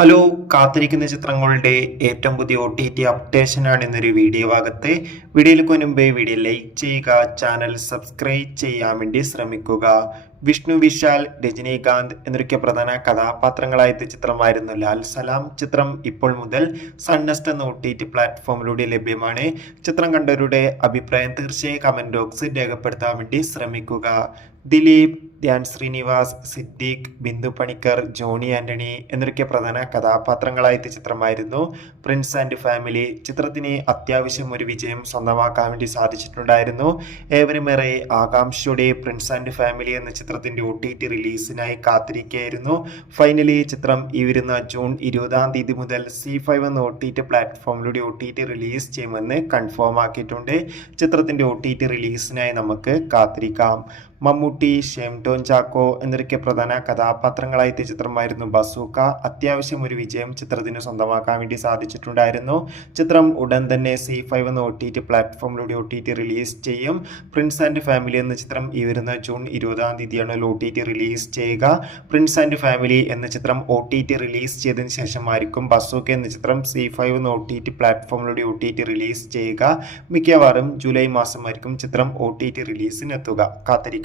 Hello, കാത്തിരിക്കുന്ന ചിത്രങ്ങളുടെ ഏറ്റവും പുതിയ OTT അപ്ഡേഷനാണ് ഇന്നൊരു വീഡിയോ ഭാഗത്ത്. വീഡിയോയിലേക്ക് മുൻപേ വീഡിയോ ലൈക്ക് ചെയ്യുക, ചാനൽ സബ്സ്ക്രൈബ് ചെയ്യാൻ വേണ്ടി ശ്രമിക്കുക. വിഷ്ണു വിശാൽ, രജനീകാന്ത് എന്നൊക്കെ പ്രധാന കഥാപാത്രങ്ങളായ ചിത്രമായിരുന്നു ലാൽ സലാം. ചിത്രം ഇപ്പോൾ മുതൽ സൺനെക്സ്റ്റ് എന്ന OTT പ്ലാറ്റ്ഫോമിലൂടെ ലഭ്യമാണ്. ചിത്രം കണ്ടവരുടെ അഭിപ്രായം തീർച്ചയായും കമന്റ് ബോക്സിൽ രേഖപ്പെടുത്താൻ വേണ്ടി ശ്രമിക്കുക. ദിലീപ്, ധ്യാൻ ശ്രീനിവാസ്, സിദ്ദീഖ്, ബിന്ദു പണിക്കർ, ജോണി ആന്റണി എന്നൊക്കെ പ്രധാന കഥാപാത്രങ്ങളായ ചിത്രമായിരുന്നു പ്രിൻസ് ആൻഡ് ഫാമിലി. ചിത്രത്തിന് അത്യാവശ്യം ഒരു വിജയം സ്വന്തമാക്കാൻ വേണ്ടി സാധിച്ചിട്ടുണ്ടായിരുന്നു. ഏവരുമേറെ ആകാംക്ഷയോടെ പ്രിൻസ് ആൻഡ് ഫാമിലി എന്ന ചിത്രത്തിന്റെ OTT റിലീസിനായി കാത്തിരിക്കുകയായിരുന്നു. ഫൈനലി ചിത്രം ഈ വരുന്ന ജൂൺ 20 മുതൽ C5 എന്ന OTT പ്ലാറ്റ്ഫോമിലൂടെ OTT റിലീസ് ചെയ്യുമെന്ന് കൺഫേം ആക്കിയിട്ടുണ്ട്. ചിത്രത്തിന്റെ OTT റിലീസിനായി നമുക്ക് കാത്തിരിക്കാം. മമ്മൂട്ടി, ഷെം ടോൺ ചാക്കോ എന്നൊക്കെ പ്രധാന കഥാപാത്രങ്ങളായ ചിത്രമായിരുന്നു ബസൂക്ക. അത്യാവശ്യം ഒരു വിജയം ചിത്രത്തിന് സ്വന്തമാക്കാൻ വേണ്ടി സാധിച്ചിട്ടുണ്ടായിരുന്നു. ചിത്രം ഉടൻ തന്നെ C5 എന്ന OTT പ്ലാറ്റ്ഫോമിലൂടെ OTT റിലീസ് ചെയ്യും. പ്രിൻസ് ആൻഡ് ഫാമിലി എന്ന ചിത്രം ഈ വരുന്ന ജൂൺ 20 OTT റിലീസ് ചെയ്യുക. പ്രിൻസ് ആൻഡ് ഫാമിലി എന്ന ചിത്രം OTT റിലീസ് ചെയ്തതിനു ശേഷമായിരിക്കും ബസൂക്ക എന്ന ചിത്രം C5 എന്ന OTT പ്ലാറ്റ്ഫോമിലൂടെ OTT റിലീസ് ചെയ്യുക. മിക്കവാറും ജൂലൈ മാസമായിരിക്കും ചിത്രം OTT റിലീസിന് എത്തുക. കാത്തിരിക്കാം.